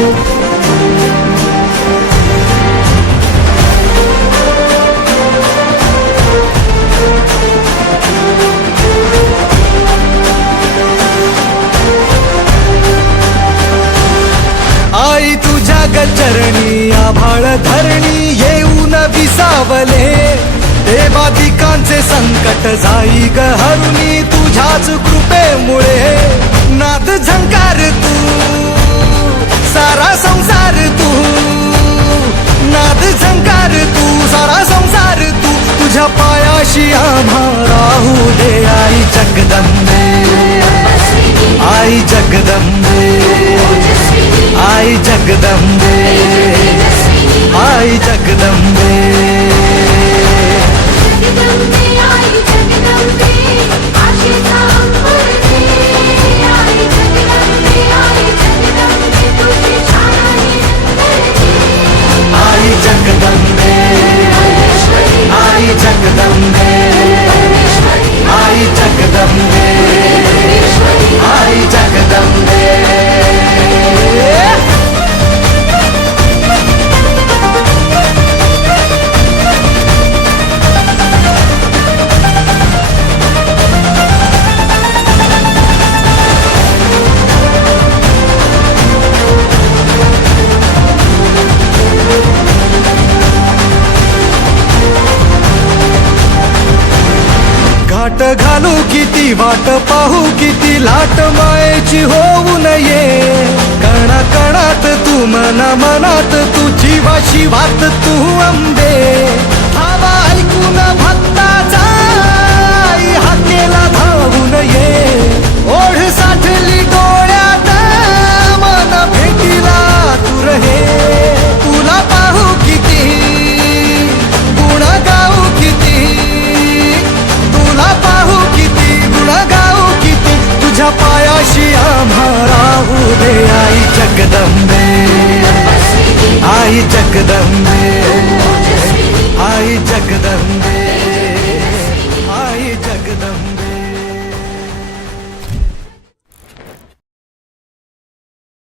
आई तुझ्या गचरणी आभाळ धरणी येऊन विसावले. देवादिकांचे संकट जाई ग हरुणी तुझ्याच कृपेमुळे. पायाशी आम्हा राहू दे आई जगदंबे. आई जगदंबे. आई जगदंबे. घालू किती वाट पाहू किती लाट मायेची होऊ नये. कणा कणात तू मना मनात तू जीवा शिवात तू अंबे